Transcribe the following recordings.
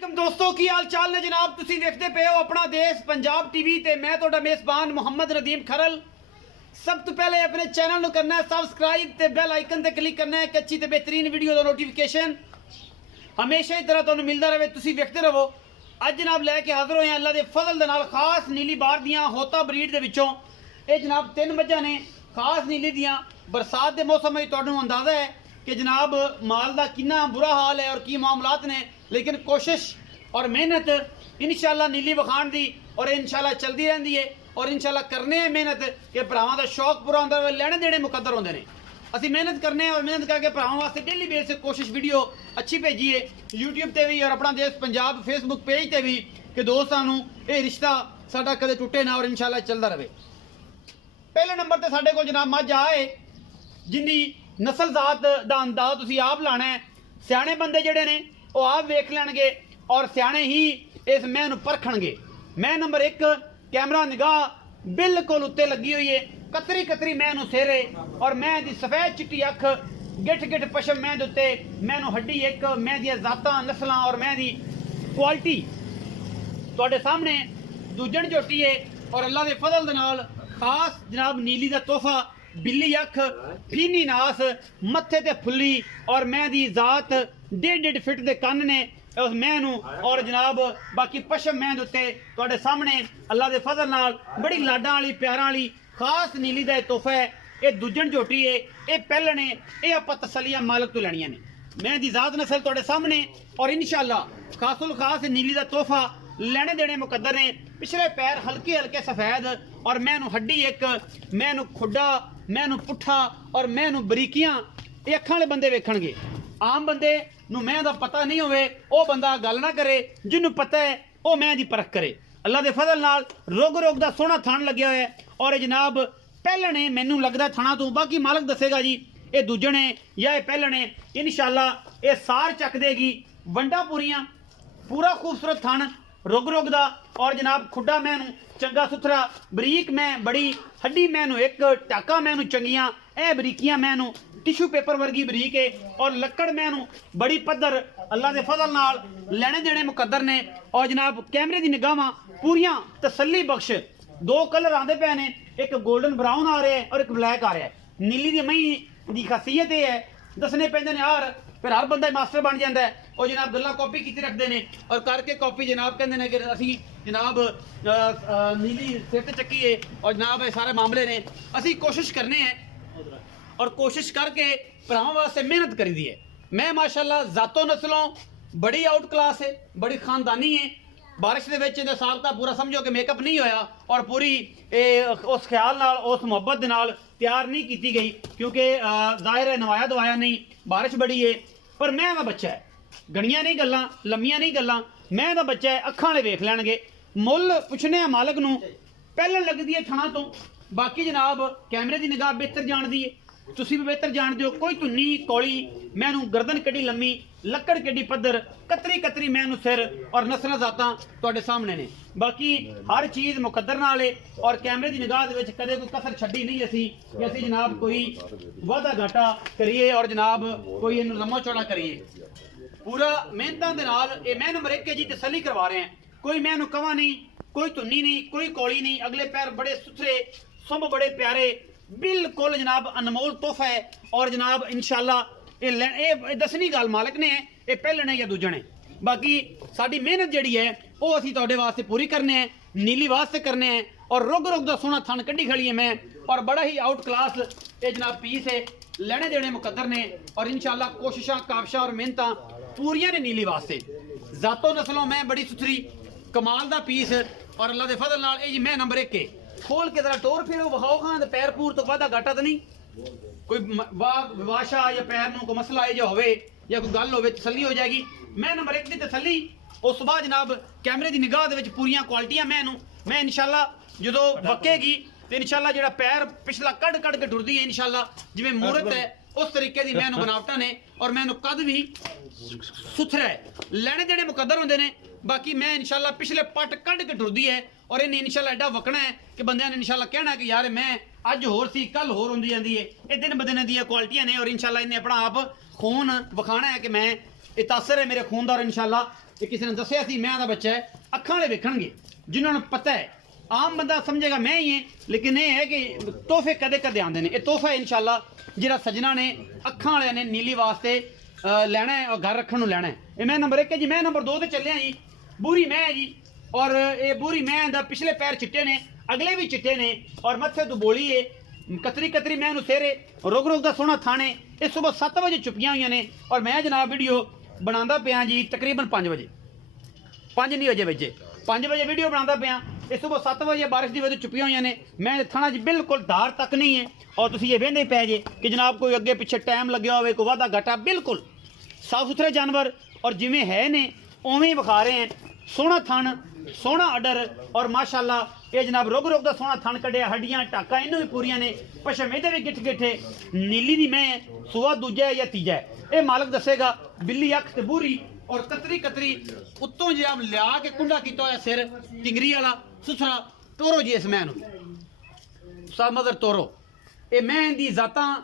दोस्तों की हाल चाल ने जनाब तुसी देखते पे हो अपना देश पंजाब टीवी ते मैं तोड़ा मेजबान मुहम्मद नदीम खरल। सब तो पहले अपने चैनल को करना है सबसक्राइब ते बेल आइकन ते क्लिक करना है कि अच्छी ते बेहतरीन वीडियो का नोटिफिकेशन हमेशा ही तरह तुहानू मिलता रहे, तुसी देखते रहो। अज जनाब लैके हाजिर होए अल्लाह के फजल दे नाल खास नीली बार दियां होता ब्रीड दे विचों ये जनाब 3 मज्जां ने खास नीली दियां। बरसात के मौसम में तुहानू अंदाजा है कि जनाब माल का कितना बुरा हाल है और की मामलात ने, लेकिन कोशिश और मेहनत इंशाल्लाह नीली विखाण दी और इंशाल्लाह चलती रहती है और इंशाल्लाह करने हैं मेहनत कि भरावां दा शौक पूरा होंदा है, लैने देने मुकद्दर होंदे ने। असी मेहनत करने और मेहनत करके भरावां वास्ते डेली बेस से कोशिश वीडियो अच्छी भेजिए यूट्यूब ते भी और अपना देश पंजाब फेसबुक पेज ते भी कि दोस्तां नू ये रिश्ता साडा कदे टुटे ना और इंशाल्लाह चलता रहे। पहले नंबर ते साडे कोल जनाब मझ आए जिंदी नस्ल जात दा अंदाज़ तुसी आप लाना है। सियाने बंदे जिहड़े ने वो आप वेख लैणगे और सियाने ही इस मैं नू परखणगे। मैं नंबर 1 कैमरा निगाह बिल्कुल उत्ते लगी हुई है, कतरी कतरी मैं नू सेरे और मैं दी सफेद चिट्टी अख गिठ गिठ पशम मैं दे उत्ते मैं नू हड्डी एक मैं दी जातां नस्लां और मैं दी क्वालिटी तुहाडे सामने दूजण झोटी है। और अल्लाह के फजल दे नाल खास जनाब नीली दा तोहफा बिल्ली अख फीनी नास मत्थे ते फुल्ली और मैं दी जात 1.5 फिट दे कन्न ने उस मैं नू और जनाब बाकी पशम मैं दे उत्ते तुहाडे सामने अल्लाह के फजल नाल बड़ी लाडां वाली प्यारां वाली खास नीली दा तोहफा है। ये दूजण झोटी है, ये पहले ने ये आपां तसल्लियां मालक तो लैणियां ने। मैं दी जात नस्ल तुहाडे सामने और इंशाल्लाह खासुल खास नीली दा तोहफा लेने देने मुकद्दर ने। पिछले पैर हल्के हल्के सफेद और मैनू हड्डी एक मैनू खुड्डा मैनू पुट्ठा और मैनू बरीकियां ये अखां वाले बंदे वेखणगे। आम बंदे नू मैं दा पता नहीं होवे वो बंदा गल ना करे, जिन्नू पता है वो मैं दी परख करे। अल्लाह के फजल नाल रोग रोग दा सोहना थान लग्या होया है और जनाब पहले ने मैनू लगदा थाना तो बाकी मालक दसेगा जी ये दूजे ने या ये पहले ने इंशाल्लाह ये सार चक देगी। वंडा पूरियां पूरा खूबसूरत थान रुग रुग दा और जनाब खुड्डा मैनू चंगा सुथरा बरीक मैं बड़ी हड्डी मैनू एक टाका मैनू चंगियां ए बरीकियां मैनू टिशू पेपर वर्गी बरीक है और लक्कड़ मैनू बड़ी पद्धर अल्लाह के फजल नाल लेने देने मुकद्दर ने। और जनाब कैमरे की निगाहां पूरियां तसल्ली बख्श 2 कलर आंदे पे ने, एक गोल्डन ब्राउन आ रहा है और एक ब्लैक आ रहा है। नीली दी मई दी खासियत ये है दसने पैंदे ने यार फिर हर बंदा मास्टर बन जाता है और जनाब गल्लां कॉपी की रखते हैं और करके कॉपी जनाब कहते हैं कि असी जनाब नीली सिर ते चक्की है और जनाब ये सारे मामले ने। असी कोशिश करने हैं और कोशिश करके भरावां वास्ते मेहनत करी दी है। मैं माशाल्लाह जातों नस्लों बड़ी आउट क्लास है, बड़ी खानदानी है। बारिश के विच इहदा साल का पूरा समझो कि मेकअप नहीं होया और पूरी उस ख्याल नाल उस मुहब्बत दे नाल तैयार नहीं की गई क्योंकि जाहिर है नवाया दवाया नहीं, बारिश बड़ी है। पर मैं दा बच्चा है, गणियां नहीं गल्लां लम्मियां नहीं गल्लां, मैं दा बच्चा है। अखां वाले वेख लैणगे मुल पुछने मालक नू पहले लगदी है थणा तो बाकी जनाब कैमरे की निगाह बेहतर जानदी है, तुसी भी बेहतर जानते हो। कोई धुन्नी कौली मैनू गर्दन कड़ी लम्मी लक्कड़ कड़ी पद्धर कतरी कतरी मैनू सिर और नस्ल जातां तुहाडे सामने ने। बाकी हर चीज़ मुकद्दर नाल है और कैमरे की निगाह दे विच कदे कोई कसर छड्डी नहीं असी कि असी जनाब कोई वाधा घाटा करिए और जनाब कोई इनू लम्मा चौड़ा करिए। पूरा मेहनतां दे नाल ये मैं नंबर 1 जी तसल्ली करवा रहे हैं। कोई मैनू कवा नहीं, कोई धुन्नी नहीं, कोई कौली नहीं, अगले पैर बड़े सुथरे सुंब बड़े प्यारे बिल्कुल जनाब अनमोल तोहफा है। और जनाब इंशाल्लाह ये दसनी गल मालक ने है ये पहले ने या दूजे ने। बाकी साडी मेहनत जिहड़ी है वो असीं तुहाडे वास्ते पूरी करने हैं, नीली वास्ते करने हैं और रुग रुग दा सोहना थन कड्डी खड़ी है मैं और बड़ा ही आउट क्लास ये जनाब पीस है। लेने देने मुकद्दर ने और इंशाल्लाह कोशिशां काविशां और मेहनतां पूरियां ने नीली वास्ते। जातों नस्लों मैं बड़ी सुथरी कमाल दा पीस और अल्लाह के फजल नाल ये मैं नंबर 1 है। खोल के जरा टोर फिर वहाओ खान पैर पूर तो वादा घाटा तो नहीं कोई विवाशा या पैर में कोई मसला है जो होवे या कोई गल होवे तसल्ली हो जाएगी। मैं नंबर 1 की तसल्ली उस बाद जनाब कैमरे की निगाह दे विच पूरियां क्वालिटियां मैं इंशाल्लाह जो वकेगी तो इंशाल्लाह जो पैर पिछला कड़ कड़ के टुरदी है इंशाल्लाह जिवें मूरत है उस तरीके की मैनू बनावटा ने और मैनू कद भी सुथरा है। लेने देने मुकद्दर होंदे ने। बाकी मैं इंशाल्लाह पिछले पट कड़ के टुरदी है और इन्हें इंशाल्लाह एडा वकना है कि बंदे ने इंशाल्लाह कहना कि यार मैं अज होर सी कल होर होंदी जांदी है। ये दिन ब दिन दी क्वालिटियां ने और इंशाल्लाह इन्हें अपना आप खून विखाना है कि मैं ये तासर है मेरे खून दा और इंशाल्लाह ਇਹ ਕਿਸੇ ਨੇ ਦੱਸਿਆ ਸੀ ਮੈਂ ਦਾ ਬੱਚਾ ਹੈ ਅੱਖਾਂ ਵਾਲੇ ਵੇਖਣਗੇ ਜਿਨ੍ਹਾਂ ਨੂੰ ਪਤਾ ਹੈ ਆਮ ਬੰਦਾ ਸਮਝੇਗਾ ਮੈਂ ਹੀ ਹੈ ਲੇਕਿਨ ਇਹ ਹੈ ਕਿ ਤੋਹਫੇ ਕਦੇ ਕਦੇ ਆਉਂਦੇ ਨੇ ਇਹ ਤੋਹਫਾ ਇਨਸ਼ਾਅੱਲਾ ਜਿਹੜਾ ਸਜਣਾ ਨੇ ਅੱਖਾਂ ਵਾਲਿਆਂ ਨੇ ਨੀਲੀ ਵਾਸਤੇ ਲੈਣਾ ਹੈ ਔਰ ਘਰ ਰੱਖਣ ਨੂੰ ਲੈਣਾ ਹੈ ਇਹ ਮੈਂ ਨੰਬਰ 1 ਹੈ ਜੀ ਮੈਂ ਨੰਬਰ 2 ਤੇ ਚੱਲਿਆ ਜੀ ਬੂਰੀ ਮੈਂ ਹੈ ਜੀ ਔਰ ਇਹ ਬੂਰੀ ਮੈਂ ਦਾ ਪਿਛਲੇ ਪੈਰ ਚਿੱਟੇ ਨੇ ਅਗਲੇ ਵੀ ਚਿੱਟੇ ਨੇ ਔਰ ਮੱਥੇ ਤੋਂ ਬੋਲੀ ਹੈ ਕਤਰੀ ਮੈਂ ਨੂੰ ਸੇਰੇ ਰੁਕ ਦਾ ਸੋਹਣਾ ਥਾਣੇ ਇਹ ਸਵੇਰ 7 ਵਜੇ ਚੁੱਕੀਆਂ ਹੋਈਆਂ ਨੇ ਔਰ ਮੈਂ ਜਨਾਬ ਵੀਡੀਓ ਬਣਾਉਂਦਾ ਪਿਆ ਜੀ ਤਕਰੀਬਨ 5 ਵਜੇ 5 ਨਹੀਂ ਵਜੇ ਵਜੇ 5 ਵਜੇ ਵੀਡੀਓ ਬਣਾਉਂਦਾ ਪਿਆ ਇਸ ਸਵੇਰ 7 ਵਜੇ ਬਾਰਿਸ਼ ਦੀ ਵਜ੍ਹਾ ਚੁੱਪੀਆਂ ਹੋਈਆਂ ਨੇ ਮੈਂ ਥਾਣਾ 'ਚ ਬਿਲਕੁਲ ਧਾਰ ਤੱਕ ਨਹੀਂ ਹੈ ਔਰ ਤੁਸੀਂ ਇਹ ਵੇਖਦੇ ਪੈ ਜੇ ਕਿ ਜਨਾਬ ਕੋਈ ਅੱਗੇ ਪਿੱਛੇ ਟਾਈਮ ਲੱਗਿਆ ਹੋਵੇ ਕੋਈ ਵਾਧਾ ਘਾਟਾ ਬਿਲਕੁਲ ਸਾਫ ਸੁਥਰੇ ਜਾਨਵਰ ਔਰ ਜਿਵੇਂ ਹੈ ਨੇ ਉਵੇਂ ਹੀ ਵਿਖਾ ਰਹੇ ਹਨ ਸੋਹਣਾ ਥਣ ਸੋਹਣਾ ਆਰਡਰ ਔਰ ਮਾਸ਼ਾਅੱਲਾ ਇਹ ਜਨਾਬ ਰੁਕ ਦਾ ਸੋਹਣਾ ਥਣ ਕੱਢਿਆ ਹੱਡੀਆਂ ਟਾਕਾ ਇਹਨੂੰ ਵੀ ਪੂਰੀਆਂ ਨੇ ਪਸ਼ਮ ਇਹਦੇ ਵੀ ਗਿੱਠੇ ਨੀਲੀ ਦੀ ਮੈਂ ਸੂਆ ਦੂਜਾ ਹੈ ਜਾਂ ਤੀਜਾ ਹੈ ਇਹ ਮਾਲਕ ਦੱਸੇਗਾ ਬਿੱਲੀ ਅੱਖ ਤੇ ਬੂਰੀ ਔਰ ਕਤਰੀ ਉੱਤੋਂ ਜੇ ਆਪ ਲਿਆ ਕੇ ਕੁੰਡਾ ਕੀਤਾ ਹੋਇਆ ਸਿਰ ਟਿੰਗਰੀ ਵਾਲਾ ਸੁਥਰਾ ਤੋਰੋ ਜੀ ਇਸ ਮੈਂ ਨੂੰ ਮਦਰ ਤੋਰੋ ਇਹ ਮੈਂ ਦੀ ਜ਼ਾਤਾਂ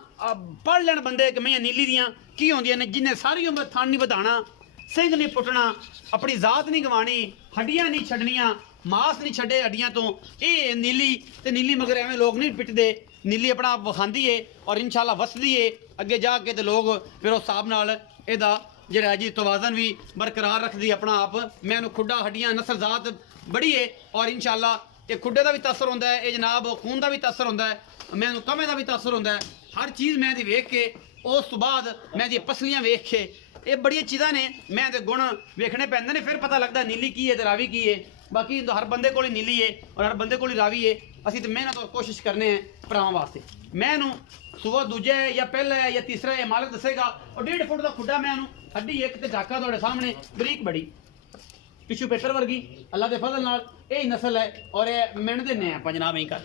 ਪੜ੍ਹ ਲੈਣ ਬੰਦੇ ਕਿ ਮੈਂ ਨੀਲੀ ਦੀਆਂ ਕੀ ਹੁੰਦੀਆਂ ਨੇ ਜਿੰਨੇ ਸਾਰੀ ਉਮਰ ਥਣ ਨਹੀਂ ਵਧਾਣਾ ਸਿੰਘ ਨਹੀਂ ਪੁੱਟਣਾ ਆਪਣੀ ਜ਼ਾਤ ਨਹੀਂ ਗਵਾਣੀ ਹੱਡੀਆਂ ਨਹੀਂ ਛੱਡਣੀਆਂ ਮਾਸ ਨਹੀਂ ਛੱਡੇ ਹੱਡੀਆਂ ਤੋਂ ਇਹ ਨੀਲੀ ਤੇ ਨੀਲੀ ਮਗਰ ਐਵੇਂ ਲੋਕ ਨਹੀਂ ਪਿੱਟਦੇ ਨੀਲੀ ਆਪਣਾ ਆਪ ਵਿਖਾਉਂਦੀ ਏ ਔਰ ਇਨਸ਼ਾਅੱਲਾ ਵਸਦੀ ਏ ਅੱਗੇ ਜਾ ਕੇ ਤੇ ਲੋਕ ਫਿਰ ਉਸ ਹਿਸਾਬ ਨਾਲ ਇਹਦਾ ਜਿਹੜਾ ਜੀ ਤਵਾਜ਼ਨ ਵੀ ਬਰਕਰਾਰ ਰੱਖਦੀ ਆਪਣਾ ਆਪ ਮੈਨੂੰ ਖੁੱਡਾ ਹੱਡੀਆਂ ਨਸਲ ਜ਼ਾਤ ਬੜੀ ਏ ਔਰ ਇਨਸ਼ਾਅੱਲਾ ਇਹ ਖੁੱਡੇ ਦਾ ਵੀ ਤਾਸਰ ਹੁੰਦਾ ਹੈ ਇਹ ਜਨਾਬ ਖੂਨ ਦਾ ਵੀ ਤਾਸਰ ਹੁੰਦਾ ਹੈ ਮੈਨੂੰ ਕਮੇ ਦਾ ਵੀ ਤਾਸਰ ਹੁੰਦਾ ਹੈ ਹਰ ਚੀਜ਼ ਮੈਂ ਦੀ ਵੇਖ ਕੇ ਉਸ ਤੋਂ ਬਾਅਦ ਮੈਂ ਦੀ ਪਸਲੀਆਂ ਵੇਖ ਕੇ ਇਹ ਬੜੀਆਂ ਚੀਜ਼ਾਂ ਨੇ ਮੈਂ ਤੇ ਗੁਣ ਵੇਖਣੇ ਪੈਂਦੇ ਨੇ ਫਿਰ ਪਤਾ ਲੱਗਦਾ ਨੀਲੀ ਕੀ ਹੈ ਤੇ ਰਾਵੀ ਕੀ ਹੈ ਬਾਕੀ ਹਰ ਬੰਦੇ ਕੋਲ ਨੀਲੀ ਹੈ ਔਰ ਹਰ ਬੰਦੇ ਕੋਲ ਰਾਵੀ ਹੈ ਅਸੀਂ ਤੇ ਮਿਹਨਤ ਔਰ ਕੋਸ਼ਿਸ਼ ਕਰਨੇ ਆ ਭਰਾਵਾਂ ਵਾਸਤੇ ਮੈਂ ਇਹਨੂੰ ਸਵੇਰ ਦੂਜਾ ਹੈ ਜਾਂ ਪਹਿਲਾ ਹੈ ਜਾਂ ਤੀਸਰਾ ਹੈ ਮਾਲਕ ਦੱਸੇਗਾ ਔਰ 1.5 ਫੁੱਟ ਦਾ ਖੁੱਡਾ ਮੈਂ ਇਹਨੂੰ ਹੱਡੀ ਇੱਕ ਤੇ ਢਾਕਾ ਤੁਹਾਡੇ ਸਾਹਮਣੇ ਬਰੀਕ ਬੜੀ ਟਿਸ਼ੂ ਪੇਪਰ ਵਰਗੀ ਅੱਲਾ ਦੇ ਫਜ਼ਲ ਨਾਲ ਇਹ ਹੀ ਨਸਲ ਹੈ ਔਰ ਇਹ ਮਿਣ ਦਿੰਨੇ ਆਪਾਂ ਜਨਾਬ ਇਹੀ ਕਰ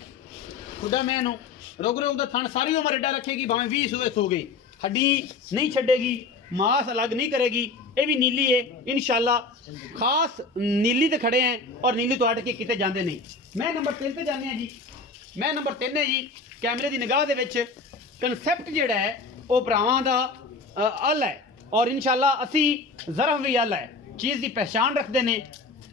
ਖੁੱਡਾ ਮੈਂ ਇਹਨੂੰ ਰੁਕ ਦਾ ਥਣ ਸਾਰੀ ਉਮਰ ਏਡਾ ਰੱਖੇਗੀ ਭਾਵੇਂ 20 ਸੂਏ ਸੋ ਗਈ ਹੱਡੀ ਨਹੀਂ ਛੱਡੇਗੀ मांस अलग नहीं करेगी ये भी नीली है इंशाल्लाह खास नीली ते खड़े हैं और नीली तो हट के किते जाते नहीं मैं नंबर 3 ते जाने जी मैं नंबर 3 है जी कैमरे की निगाह दे विच कंसैप्ट जिहड़ा है वो भरावां दा अल है और इंशाल्लाह असी ज़रफ भी अल है चीज़ की पहचान रखते हैं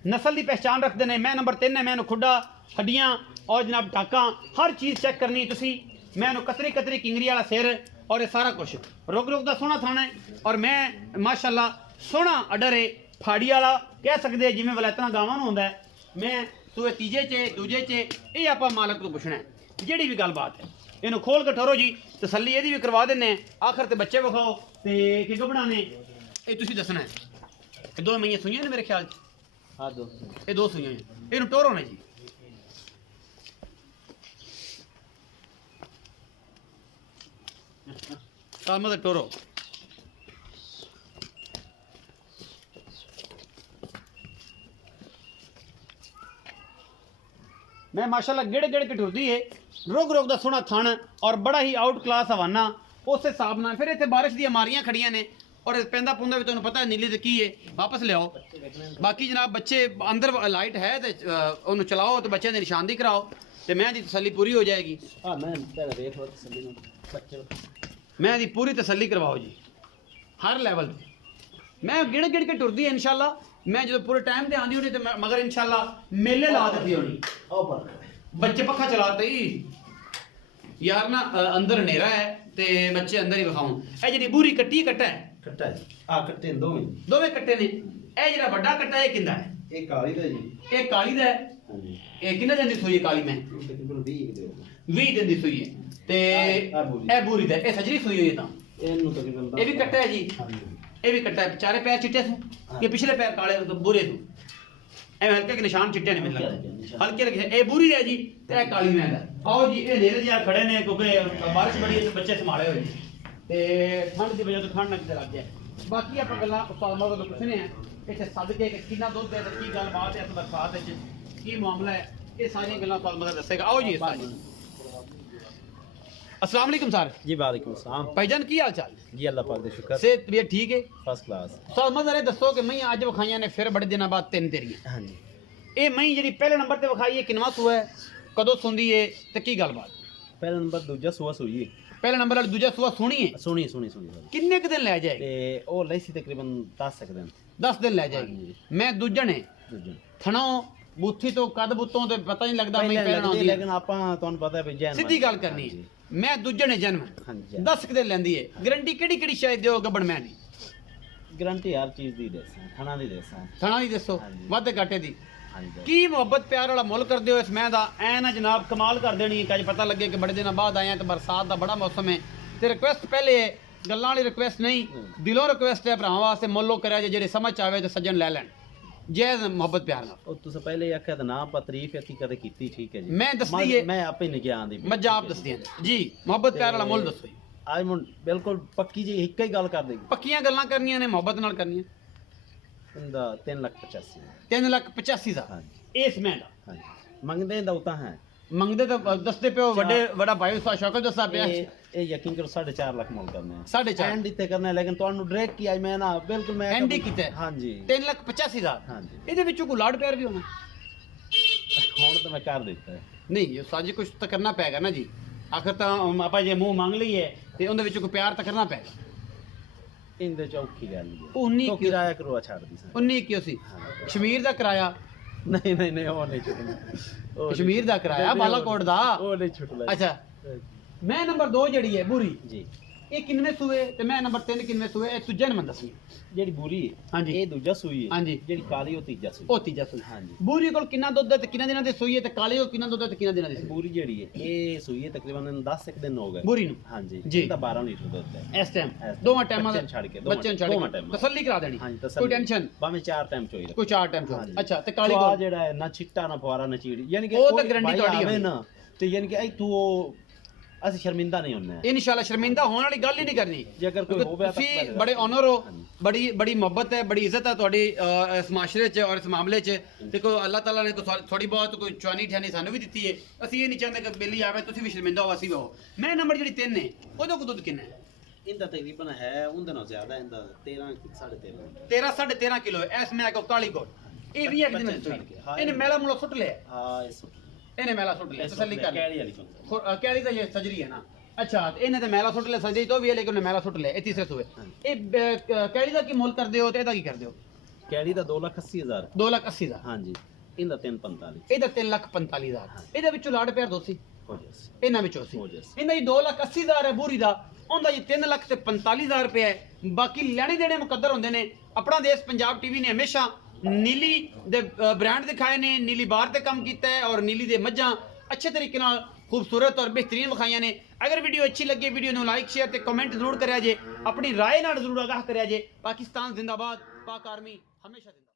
नस्ल की पहचान रखते हैं मैं नंबर 3 है मैंने खुड्डा हड्डियां और जनाब टाका हर चीज़ चेक करनी तुसी मैंने कतरी किंगरी वाला सिर और ये सारा कुछ रुक का सोहना थाना है और मैं माशाअल्लाह सोहना अडर है फाड़ी वाला कह सकते जिमें वलैतना गावां नूं हुंदा है मैं सूए तीजे च दूजे च ये आप मालक तो पूछना है जिहड़ी भी गलबात है इन्हूं खोल के ठहरो जी तसल्ली ਇਹਦੀ भी करवा देने आखिर ते बच्चे विखाओ ते कि गबड़ाने ये तुसीं दसना है ये 2 महीने सुईयां ने मेरे ख्याल च हाँ 2 ये 2 सुईयां इन्हूं टोरो ने जी मदद टोरो मैं माशाल्लाह गेड़े के टुरदी है रुक दा सोहना थण और बड़ा ही आउट क्लास हवाना उस हिसाब नाल फिर इत्थे बारिश दी मारियां खड़ियां ने और पेंदा पुंदा भी तुहानूं पता है नीली ते की है वापस ले आओ बाकी जनाब बच्चे अंदर लाइट है ते ओनू चलाओ ते बच्चों दी निशानदी कराओ ते मैं दी तसल्ली पूरी हो जाएगी हां मैं पहले देख लो तसल्ली बच्चे मैं दी पूरी तसल्ली करवाओ जी हर लैवल मैं गिण के टुरदी है इंशाल्लाह मैं जो पूरे टाइम ते आंदी होनी ते मगर इंशाल्लाह मेले ला देती होनी बच्चे पक्खा चलाते ही यार ना अंदर हनेरा है ते बच्चे अंदर ही विखाऊं ए जेडी बूरी कट्टी कट्टा है आ कट्टे दोवें कट्टे ने ए जेड़ा बड़ा कट्टा है किंदा है ए काली दा जी ए काली दा है हां जी ए किन्ना जंदी सोई काली में तकरीबन 20 दिन दी सोई है ते ए बूरी दा ए सजरी सोई हुई है तां ਇਹਨੂੰ ਤਕਰੀਬਨ ਇਹ ਵੀ ਕੱਟਾ ਹੈ ਜੀ ਇਹ ਵੀ ਕੱਟਾ ਹੈ ਚਾਰੇ ਪੈਰ ਚਿੱਟੇ ਸੂ ਇਹ ਪਿਛਲੇ ਪੈਰ ਕਾਲੇ ਤੋਂ ਬੂਰੇ ਸੂ ਐਵੇਂ ਹਲਕੇ ਕੇ ਨਿਸ਼ਾਨ ਚਿੱਟੇ ਨੇ ਮੈਨੂੰ ਲੱਗਦਾ ਹਲਕੇ ਲਗੇ ਇਹ ਬੂਰੀ ਹੈ ਜੀ ਤੇ ਇਹ ਕਾਲੀ ਮੈਂ ਦਾ ਆਓ ਜੀ ਇਹ ਨੇਰੇ ਜਿਹਾ ਖੜੇ ਨੇ ਕਿਉਂਕਿ ਬਾਰਿਸ਼ ਬੜੀ ਹੈ ਤੇ ਬੱਚੇ ਸੰਭਾਲੇ ਹੋਏ ਤੇ ਠੰਡ ਦੀ ਵਜ੍ਹਾ ਤੋਂ ਠੰਡ ਲੱਗ ਲੱਗ ਗਿਆ ਬਾਕੀ ਆਪਾਂ ਗੱਲਾਂ ਉਸਤਾਦ ਮਾਹੌਲ ਤੋਂ ਪੁੱਛਨੇ ਆ ਇੱਥੇ ਸਦਕੇ ਕਿ ਕਿੰਨਾ ਦੁੱਧ ਹੈ ਤੇ ਕੀ ਗੱਲਬਾਤ ਹੈ ਬਰਸਾਤ ਵਿੱਚ ਕੀ ਮਾਮਲਾ ਹੈ ਇਹ ਸਾਰੀਆਂ ਗੱਲਾਂ ਉਸਤਾਦ ਮਾਹੌਲ ਦੱਸੇਗਾ ਆਓ ਜੀ ਉਸਤਾਦ ਜੀ अस्सलाम वालेकुम सर जी वालेकुम सलाम भाईजान की हाल चाल जी अल्लाह पाक दे शुक्र से तबीयत ठीक है फर्स्ट क्लास सो मज़र दसो कि मई अज विखाइयां ने फिर बड़े दिनों बाद 3 तेरियां हाँ जी ये मई जी पहले नंबर ते विखाई है किनवा सूआ है कदों सुंदी है ते की गलबात पहला नंबर दूजा सूआ सूई है ਪਹਿਲਾ ਨੰਬਰ ਵਾਲੀ ਦੂਜਾ ਸੂਆ ਸੋਹਣੀ ਹੈ ਸੁਣੀ ਸੁਣੀ ਸੁਣੀ ਸਰ ਕਿੰਨੇ ਕੁ ਦਿਨ ਲੈ ਜਾਏਗੀ ਤੇ ਉਹ ਲਈ ਸੀ ਤਕਰੀਬਨ 10 ਸਕਦੇ ਨੇ 10 ਦਿਨ ਲੈ ਜਾਏਗੀ ਹਾਂਜੀ। ਮੈਂ ਦੂਜਣ ਹੈ ਦੂਜੇ ਥਣੋਂ ਬੂਥੀ ਤੋਂ ਕੱਦ ਬੁੱਤੋਂ ਤੇ ਪਤਾ ਨਹੀਂ ਲੱਗਦਾ ਮੈਂ ਪਹਿਲਾਂ ਪਹਿਲਾਂ ਲੱਗਦੀ ਆਉਂਦੀ ਹੈ ਲੇਕਿਨ ਆਪਾਂ ਤੁਹਾਨੂੰ ਪਤਾ ਵੀ ਜੈਨ ਸਿੱਧੀ ਗੱਲ ਕਰਨੀ ਹੈ ਮੈਂ ਦੂਜਣ ਹੈ ਜਨਮ ਹਾਂਜੀ 10 ਕੁ ਦਿਨ ਲੈਂਦੀ ਹੈ ਗਰੰਟੀ ਕਿਹੜੀ ਸ਼ਾਇਦ ਦਿਓ ਗੱਬਣ ਮੈਂ ਨਹੀਂ ਗਰੰਟੀ ਹਰ ਚੀਜ਼ ਦੀ ਦੇ ਸਾਂ ਖਾਣਾ ਦੀ ਦੇ ਸਾਂ ਥਣਾ ਦੀ ਦੱਸੋ ਹਾਂਜੀ। ਵੱਧ ਘਾਟੇ ਦੀ ਹਾਂਜੀ ਕੀ ਮੁਹੱਬਤ ਪਿਆਰ ਵਾਲਾ ਮੁੱਲ ਕਰਦੇ ਹੋ ਇਸ ਮੈਂ ਦਾ ਐ ਨਾ ਜਨਾਬ ਕਮਾਲ ਕਰ ਦੇਣੀ ਕਿ ਅੱਜ ਪਤਾ ਲੱਗੇ ਕਿ ਬੜੇ ਦਿਨਾਂ ਬਾਅਦ ਆਏ ਆ ਤੇ ਬਰਸਾਤ ਦਾ ਬੜਾ ਮੌਸਮ ਹੈ ਤੇ ਰਿਕੁਐਸਟ ਪਹਿਲੇ ਹੈ, ਗੱਲਾਂ ਵਾਲੀ ਰਿਕੁਐਸਟ ਨਹੀਂ ਦਿਲੋਂ ਰਿਕੁਐਸਟ ਹੈ ਭਰਾਵਾਂ ਵਾਸਤੇ ਮੁੱਲੋ ਕਰਿਆ ਜੇ ਜਿਹੜੇ ਸਮਝ ਆਵੇ ਤੇ ਸੱਜਣ ਲੈ ਲੈਣ ਜੈਜ਼ ਮੁਹੱਬਤ ਪਿਆਰ ਨਾਲ ਉਹ ਤੁਸੀਂ ਪਹਿਲੇ ਹੀ ਆਖਿਆ ਤਾਂ ਨਾ ਆਪਾਂ ਤਾਰੀਫ ਇਤੀ ਕਦੇ ਕੀਤੀ ਠੀਕ ਹੈ ਜੀ ਮੈਂ ਦੱਸਦੀ ਹੈ ਮੈਂ ਆਪੇ ਨਹੀਂ ਗਿਆ ਆਂਦੀ ਮੱਝਾਂ ਆਪ ਦੱਸਦੀਆਂ ਨੇ ਜੀ ਮੁਹੱਬਤ ਪਿਆਰ ਵਾਲਾ ਮੁੱਲ ਦੱਸੋ ਜੀ ਅੱਜ ਮੈਂ ਬਿਲਕੁਲ ਪੱਕੀ ਜੀ ਇੱਕ ਹੀ ਗੱਲ ਕਰ ਦੇਗੀ ਪੱਕੀਆਂ ਗੱਲਾਂ ਕਰਨੀਆਂ ਨੇ ਮੁਹੱਬਤ ਨਾਲ ਕਰਨੀਆਂ ਇਹਦਾ 3,85,000 3,85,000 ਦਾ ਹਾਂਜੀ ਇਸ ਮੈਂ ਦਾ ਹਾਂਜੀ ਮੰਗਦੇ ਦਾ ਉਤਾ ਹੈ ਮੰਗਦੇ ਤਾਂ ਦੱਸਦੇ ਪਿਓ ਵੱਡਾ ਭਾਈ ਸਾ ਸ਼ੌਕਤ ਦੱਸਦਾ ਪਿਆ ਇਹ ਯਕੀਨ ਕਰੋ 4.5 ਲੱਖ ਮੁੱਲ ਕਰਨੇ ਆ 4.5 ਐਂਡ ਇੱਥੇ ਕਰਨਾ ਹੈ, ਲੇਕਿਨ ਤੁਹਾਨੂੰ ਡਾਇਰੈਕਟ ਕੀ ਅੱਜ ਮੈਂ ਨਾ ਬਿਲਕੁਲ ਮੈਂ ਐਂਡ ਹੀ ਕੀਤਾ ਹੈ। ਹਾਂਜੀ 3,85,000 ਹਾਂਜੀ ਇਹਦੇ ਵਿੱਚੋਂ ਕੋਈ ਲਾਡ ਪਿਆਰ ਵੀ ਹੋਣਾ ਹੁਣ ਤਾਂ ਮੈਂ ਕਰ ਦਿੱਤਾ ਹੈ। ਨਹੀਂ ਇਹ ਸਾਜੀ ਕੁਝ ਤਾਂ ਕਰਨਾ ਪੈਗਾ ਨਾ ਜੀ ਆਖਰ ਤਾਂ ਆਪਾਂ ਜੇ ਮੂੰਹ ਮੰਗ ਲਈਏ ਤੇ ਉਹਦੇ ਵਿੱਚ ਕੋਈ ਪਿਆਰ ਤਾਂ ਕਰਨਾ ਪੈਗਾ ਇਹਦੇ ਚ ਔਖੀ ਗੱਲ ਹੀ ਹੈ ਉਨੀ ਤੋ ਕਿਰਾਇਆ ਕਰਵਾ ਛੱਡ ਦੀ ਸਾਂ 19 ਕਿਉਂ ਸੀ ਕਸ਼ਮੀਰ ਦਾ ਕਿਰਾਇਆ ਨਹੀਂ ਨਹੀਂ ਨਹੀਂ ਉਹ ਨਹੀਂ ਛੁੱਟਣਾ ਕਸ਼ਮੀਰ ਦਾ ਕਿਰਾਇਆ ਬਾਲਾਕੋਟ ਦਾ ਉਹ ਨਹੀਂ ਛੁੱਟਣਾ ਅੱਛਾ ਮੈਂ ਨੰਬਰ 2 ਜਿਹੜੀ ਹੈ ਬੁਰੀ ਜੀ ਇਹ ਕਿੰਨੇ ਸੂਏ ਤੇ ਮੈਂ ਨੰਬਰ 3 ਕਿੰਨੇ ਸੂਏ ਇਹ ਤੁਝੇ ਨੰਬਰ ਦੱਸੀ ਜਿਹੜੀ ਬੁਰੀ ਹੈ ਹਾਂਜੀ। ਇਹ ਦੂਜਾ ਸੂਈ ਹੈ ਹਾਂਜੀ। ਜਿਹੜੀ ਕਾਲੀ ਉਹ ਤੀਜਾ ਸੂਈ ਉਹ ਤੀਜਾ ਸੂਈ ਹਾਂਜੀ ਬੂਰੀ ਕੋਲ ਕਿੰਨਾ ਦੁੱਧ ਹੈ ਤੇ ਕਿੰਨਾ ਦਿਨਾਂ ਦੀ ਸੂਈ ਹੈ ਤੇ ਕਾਲੀ ਕੋਲ ਕਿੰਨਾ ਦੁੱਧ ਹੈ ਤੇ ਕਿੰਨਾ ਦਿਨਾਂ ਦੀ ਸੂਈ ਬੂਰੀ ਜਿਹੜੀ ਹੈ ਇਹ ਸੂਈ ਹੈ ਤਕਰੀਬਨ 10 ਇੱਕ ਦਿਨ ਹੋ ਗਏ ਬੂਰੀ ਨੂੰ ਹਾਂਜੀ ਜੀ। ਇਹਦਾ 12 ਲੀਟਰ ਦੁੱਧ ਹੈ ਇਸ ਟਾਈਮ ਇਸ ਦੋਵਾਂ ਟਾਈਮਾਂ ਦਾ ਬੱਚਿਆਂ ਨੂੰ ਛੱਡ ਕੇ, ਬੱਚਿਆਂ ਨੂੰ ਛੱਡ ਦੋਵਾਂ ਕੇ ਟਾਈਮਾਂ। ਤਸੱਲੀ ਕਰਾ ਦੇਣੀ ਹਾਂਜੀ ਕੋਈ ਤਸੱਲੀ ਟੈਨਸ਼ਨ ਭਾਵੇਂ 4 ਟਾਈਮ ਚੋਈ ਰੱਖੋ ਕੋਈ 4 ਟਾਈਮ ਹਾਂਜੀ। ਅੱਛਾ ਤੇ ਕਾਲੀ ਆ ਕੋਲ ਜਿਹੜਾ ਹੈ ਨਾ ਚਿੱਟਾ ਨਾ ਫੁਆਰਾ ਨਾ ਚੀੜੀ ਯਾਨੀ ਕਿ ਉਹ ਤਾਂ ਕੋਈ guarantee ਭਾਈ ਤੁਹਾਡੀ ਆਵੇ ਹੋਣੀ। ਨਾ ਤੇ ਯਾਨੀ ਕਿ ਇੱਥੋਂ ਉਹ ਅਸੀਂ ਸ਼ਰਮਿੰਦਾ ਨਹੀਂ ਹੁੰਦੇ ਇਨਸ਼ਾਅੱਲਾ ਸ਼ਰਮਿੰਦਾ ਹੋਣ ਵਾਲੀ ਗੱਲ ਹੀ ਨਹੀਂ ਕਰਨੀ ਜੇ ਅਗਰ ਕੋਈ ਕਿਉਂਕਿ ਹੋਵੇ ਤਾਂ ਤੁਸੀਂ ਪਹਿਲੇ ਬੜੇ ਆਨਰ ਹੋ ਬੜੀ ਮੁਹੱਬਤ ਹੈ ਬੜੀ ਇੱਜ਼ਤ ਹੈ ਤੁਹਾਡੀ ਇਸ ਮਾਸ਼ਰੇ 'ਚ ਔਰ ਇਸ ਮਾਮਲੇ 'ਚ ਤੇ ਕੋਈ ਅੱਲਾਹ ਤਾਲਾ ਨੇ ਥੋੜੀ ਬਹੁਤ ਕੋਈ ਚਵਾਨੀ ਠਾਨੀ ਸਾਨੂੰ ਵੀ ਦਿੱਤੀ ਹੈ ਅਸੀਂ ਇਹ ਨਹੀਂ ਚਾਹੁੰਦੇ ਕਿ ਬਿੱਲੀ ਆਵੇ ਤੁਸੀਂ ਵੀ ਸ਼ਰਮਿੰਦਾ ਹੋ ਅਸੀਂ ਵੀ ਹੋ ਮੈਂ ਨੰਬਰ ਜਿਹੜੀ 3 ਹੈ ਉਹਦਾ ਕੋ ਦੁੱਧ ਕਿੰਨਾ ਹੈ ਇਹਦਾ ਤਕਰੀਬਨ ਹੈ ਉਹਦੇ ਨਾਲੋਂ ਜ਼ਿਆਦਾ ਇਹਦਾ 13 13.5 13 13.5 ਕਿਲੋ ਹੈ ਇਸ ਮੈਂ ਕੋ ਕਾਲੀ ਕੋਟ ਇਹ ਵੀ ਇੱਕ ਦਿਨ ਦੀ ਸੂਈ ਇਹਨੇ ਮੈਲਾ ਮੁਲਾ ਸੁੱਟ ਲਿਆ ਹਾਂ ਇਹ ਸੁੱਟ ਇਹਨੇ ਮੈਲਾ ਸੁੱਟ ਲਿਆ ਤਸੱਲੀ ਕਰ ਲੈ ਕਿਹੜੀ ਵਾਲੀ ਚੁੰਦਾ ਕਿਹੜੀ ਤਾਂ ਇਹ ਸਜਰੀ ਹੈ ਨਾ ਅੱਛਾ ਤੇ ਇਹਨੇ ਤੇ ਮੈਲਾ ਸੁੱਟ ਲਿਆ ਸਜਰੀ ਤੋਂ ਵੀ ਹੈ ਲੇਕਿਨ ਉਹਨੇ ਮੈਲਾ ਸੁੱਟ ਲਿਆ ਇਹ ਤੀਸਰੇ ਸੂਏ ਇਹ ਕਿਹੜੀ ਦਾ ਕੀ ਮੁੱਲ ਕਰਦੇ ਹੋ ਤੇ ਇਹਦਾ ਕੀ ਕਰਦੇ ਹੋ ਕਿਹੜੀ ਦਾ 2,80,000 2,80,000 ਹਾਂਜੀ ਇਹਦਾ 3,45 ਇਹਦਾ 3,45,000 ਇਹਦੇ ਵਿੱਚੋਂ ਲਾੜ ਪਿਆਰ ਦੋ ਸੀ ਹੋ ਜਾਸ ਇਹਨਾਂ ਵਿੱਚੋਂ ਸੀ ਹੋ ਜਾਸ ਇਹਦਾ ਜੀ 2,80,000 ਹੈ ਬੂਰੀ ਦਾ ਉਹਦਾ ਜੀ 3,45,000 ਰੁਪਏ ਹੈ ਬਾਕੀ ਲੈਣੇ ਦੇਣੇ ਮੁਕੱਦਰ ਹੁੰਦੇ ਨੇ ਆਪਣਾ ਦੇਸ਼ ਪੰਜਾਬ ਟੀਵੀ ਨੇ ਹਮੇਸ਼ਾ ਨੀਲੀ ਦੇ ਬ੍ਰਾਂਡ ਦਿਖਾਏ ਨੇ ਨੀਲੀ ਬਾਰ ਤੇ ਕੰਮ ਕੀਤਾ ਹੈ ਔਰ ਨੀਲੀ ਦੇ ਮੱਝਾਂ ਅੱਛੇ ਤਰੀਕੇ ਨਾਲ खूबसूरत और बेहतरीन विखाइया ने अगर वीडियो अच्छी लगे वीडियो को लाइक शेयर ते कमेंट जरूर करें जे अपनी राय नाल जरूर आगाह करें जे पाकिस्तान जिंदाबाद पाक आर्मी हमेशा जिंदाबाद।